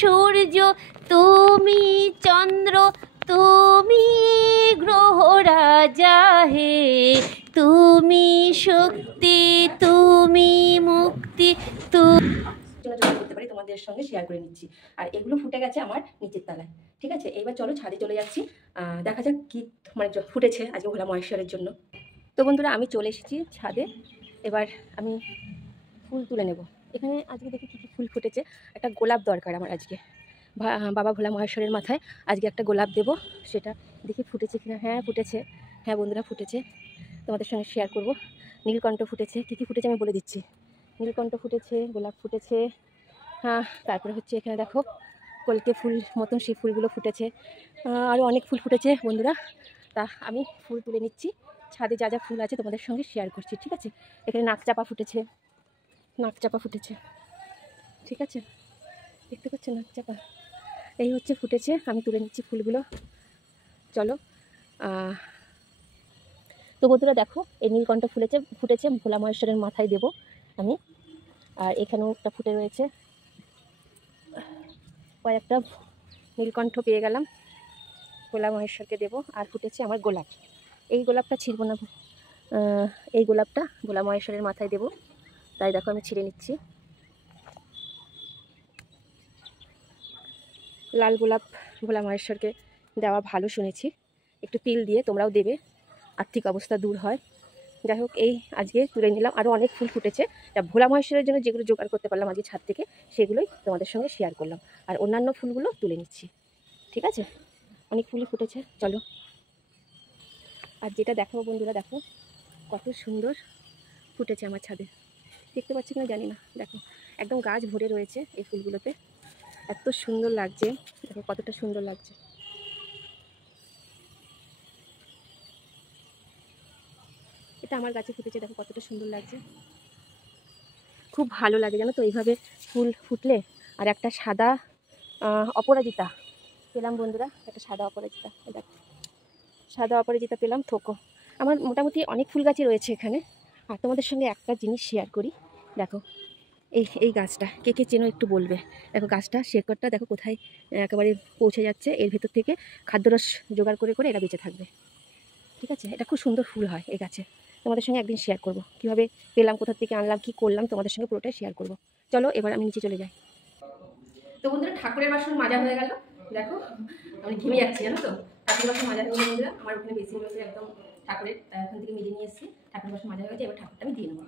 সূর্য, তুমি চন্দ্র, তুমি গ্রহ রাজা হে, তুমি শক্তি, তুমি মুক্তি, করতে পারি তোমাদের সঙ্গে শেয়ার করে নিচ্ছি। আর এগুলো ফুটে গেছে আমার নিচের তলায়। ঠিক আছে, এইবার চলো ছাদে চলে যাচ্ছি, দেখা যাক কি মানে ফুটেছে আজকে ভোলা মহেশ্বরের জন্য। তো বন্ধুরা, আমি চলে এসেছি ছাদে। এবার আমি ফুল তুলে নেব। এখানে আজকে দেখি কী কী ফুল ফুটেছে। একটা গোলাপ দরকার আমার আজকে, বাবা ভোলা মহেশ্বরের মাথায় আজকে একটা গোলাপ দেব। সেটা দেখি ফুটেছে কিনা। হ্যাঁ ফুটেছে, হ্যাঁ বন্ধুরা ফুটেছে, তোমাদের সঙ্গে শেয়ার করব। নীলকণ্ঠ ফুটেছে, কী কী ফুটেছে আমি বলে দিচ্ছি। নীলকণ্ঠ ফুটেছে, গোলাপ ফুটেছে, হ্যাঁ তারপরে হচ্ছে এখানে দেখো কলকে ফুল মতন সেই ফুলগুলো ফুটেছে, আরও অনেক ফুল ফুটেছে বন্ধুরা। তা আমি ফুল তুলে নিচ্ছি, ছাদে যা যা ফুল আছে তোমাদের সঙ্গে শেয়ার করছি। ঠিক আছে, এখানে নাকচাপা ফুটেছে, নাকচাপা ফুটেছে, ঠিক আছে দেখতে পাচ্ছেন নাকচাপা, এই হচ্ছে ফুটেছে। আমি তুলে নিচ্ছি ফুলগুলো, চলো। তো বন্ধুরা দেখো, এই নীলকণ্ঠ ফুটেছে ভোলা মহেশ্বরের মাথায় দেব আমি। আর এখানেও একটা ফুটে রয়েছে, কয়েকটা নীলকণ্ঠ পেয়ে গেলাম, ভোলা মহেশ্বরকে দেব। আর ফুটেছে আমার গোলাপ, এই গোলাপটা ছিঁড়ব না, এই গোলাপটা ভোলা মহেশ্বরের মাথায় দেব, তাই দেখো আমি ছিঁড়ে নিচ্ছি। লাল গোলাপ ভোলা মহেশ্বরকে দেওয়া ভালো শুনেছি, একটু তিল দিয়ে তোমরাও দেবে, আর্থিক অবস্থা দূর হয়। যাই হোক, এই আজকে তুলে নিলাম। আরও অনেক ফুল ফুটেছে, তা ভোলা মহেশ্বরের জন্য যেগুলো জোগাড় করতে পারলাম আজকে ছাদ থেকে, সেগুলোই তোমাদের সঙ্গে শেয়ার করলাম। আর অন্যান্য ফুলগুলো তুলে নিচ্ছি, ঠিক আছে। অনেক ফুলই ফুটেছে, চলো। আর যেটা দেখাবো বন্ধুরা, দেখো কত সুন্দর ফুটেছে আমার ছাদে, দেখতে পাচ্ছি কিনা জানি না। দেখো একদম গাছ ভরে রয়েছে এই ফুলগুলোতে, এত সুন্দর লাগছে, দেখো কতটা সুন্দর লাগছে। এটা আমার গাছে ফুটেছে, দেখো কতটা সুন্দর লাগছে, খুব ভালো লাগে জানো তো এইভাবে ফুল ফুটলে। আর একটা সাদা অপরাজিতা পেলাম বন্ধুরা, একটা সাদা অপরাজিতা, দেখো সাদা অপরাজিতা পেলাম থোকো। আমার মোটামুটি অনেক ফুল গাছই রয়েছে এখানে। আর তোমাদের সঙ্গে একটা জিনিস শেয়ার করি, দেখো এই গাছটা কে কে চেনো একটু বলবে। দেখো গাছটা শেকড়টা দেখো কোথায় একেবারে পৌঁছে যাচ্ছে, এর ভেতর থেকে খাদ্যরস জোগাড় করে করে এরা বেঁচে থাকবে। ঠিক আছে, এটা খুব সুন্দর ফুল হয় এই গাছে, তোমাদের সঙ্গে একদিন শেয়ার করব কীভাবে পেলাম, কোথা থেকে আনলাম, কি করলাম, তোমাদের সঙ্গে পুরোটাই শেয়ার করব। চলো এবার আমি নিচে চলে যাই। তো বন্ধুরা, ঠাকুরের বাসন মাজা হয়ে গেল, দেখো আমি ঘেমে যাচ্ছি জানো তো। ঠাকুরের বাসন মাজা হয়ে গেল বন্ধুরা, আমার ওখানে বেশি রয়েছে একদম ঠাকুরের, ওখান থেকে মেজে নিয়ে এসেছি। ঠাকুরের বাসন মাজা হয়ে গেছে, এবার ঠাকুরটা আমি দিয়ে নেবো।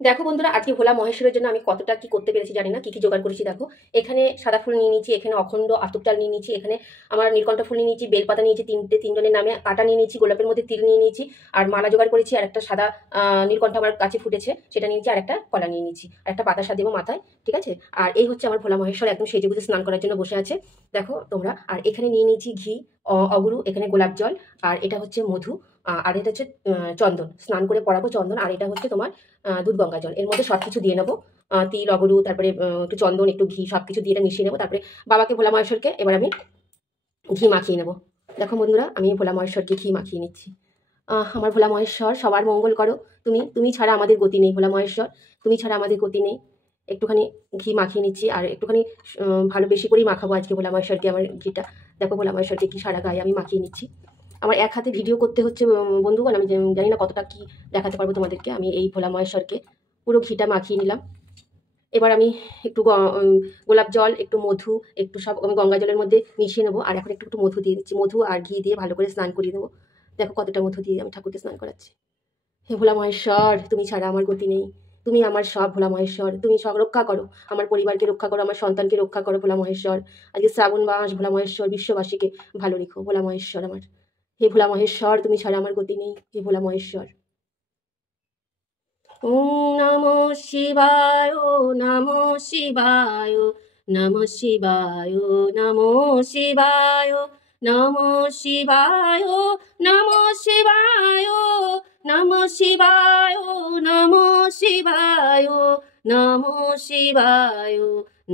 দেখো বন্ধুরা, আজকে ভোলা মহেশ্বরের জন্য আমি কতটা কি করতে পেরেছি জানি না, কি কি জোগাড় করেছি দেখো। এখানে সাদা ফুল নিয়ে নিয়েছি, এখানে অখণ্ড আতপ চাল নিয়ে নিয়েছি, এখানে আমার নীলকণ্ঠ ফুল নিয়ে নিয়েছি, বেলপাতা নিয়েছি তিনজনের নামে, কাটা নিয়ে নিয়েছি, গোলাপের মধ্যে তিল নিয়ে নিয়েছি, আর মালা জোগাড় করেছি। আর একটা সাদা নীলকণ্ঠ আমার কাছে ফুটেছে, সেটা নিয়েছি, আর একটা কলা নিয়ে নিয়েছি, আর একটা বাতাসা দেবো মাথায়। ঠিক আছে, আর এই হচ্ছে আমার ভোলা মহেশ্বর একদম সেজে গুজে স্নান করার জন্য বসে আছে, দেখো তোমরা। আর এখানে নিয়ে নিয়েছি ঘি, অগুরু, এখানে গোলাপ জল, আর এটা হচ্ছে মধু, আর এটা হচ্ছে চন্দন, স্নান করে পরাবো চন্দন। আর এটা হচ্ছে তোমার দুধ গঙ্গা জল, এর মধ্যে সব কিছু দিয়ে নেবো, তিল, অগরু, তারপরে একটু চন্দন, একটু ঘি, সব কিছু দিয়ে এটা মিশিয়ে নেবো। তারপরে বাবাকে ভোলা মহেশ্বরকে এবার আমি ঘি মাখিয়ে নেবো। দেখো বন্ধুরা, আমি ভোলা মহেশ্বরকে ঘি মাখিয়ে নিচ্ছি। আমার ভোলা মহেশ্বর সবার মঙ্গল করো, তুমি ছাড়া আমাদের গতি নেই ভোলা মহেশ্বর, তুমি ছাড়া আমাদের গতি নেই। একটুখানি ঘি মাখিয়ে নিচ্ছি, আর একটুখানি ভালো বেশি করেই মাখাবো আজকে ভোলা মহেশ্বরকে আমার ঘিটা। দেখো ভোলা মহেশ্বরকে কি সারা গায়ে আমি মাখিয়ে নিচ্ছি। আমার এক হাতে ভিডিও করতে হচ্ছে বন্ধুগণ, আমি জানি না কতটা কি দেখাতে পারবো তোমাদেরকে। আমি এই ভোলা মহেশ্বরকে পুরো ঘিটা মাখিয়ে নিলাম। এবার আমি একটু গোলাপ জল, একটু মধু, একটু সব আমি গঙ্গা জলের মধ্যে মিশিয়ে নেবো। আর এখন একটু একটু মধু দিয়ে দিচ্ছি, মধু আর ঘি দিয়ে ভালো করে স্নান করিয়ে দেবো। দেখো কতটা মধু দিয়ে আমি ঠাকুরকে স্নান করাচ্ছি। হে ভোলা মহেশ্বর, তুমি ছাড়া আমার গতি নেই, তুমি আমার সব ভোলা মহেশ্বর, তুমি সব রক্ষা করো, আমার পরিবারকে রক্ষা করো, আমার সন্তানকে রক্ষা করো ভোলা মহেশ্বর। আজকে শ্রাবণ মাস, ভোলা মহেশ্বর বিশ্ববাসীকে ভালো রেখো ভোলা মহেশ্বর আমার। হে ভোলা মহেশ্বর, তুমি ছাড়া আমার গতি নেই, হে ভোলা মহেশ্বর। ওম নমো শিবায়, নমো শিবায়, নমো শিবায়, নমো শিবায়, নমো শিবায়, নমো শিবায়, নমো শিবায়, নমো শিবায়, নমো শিবায়,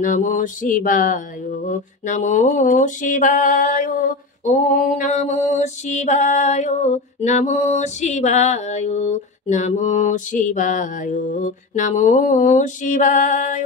নমো শিবায়, নমো শিবায়। ওম নমো শিবায়, নমো শিবায়, নমো শিবায়, নমো শিবায়।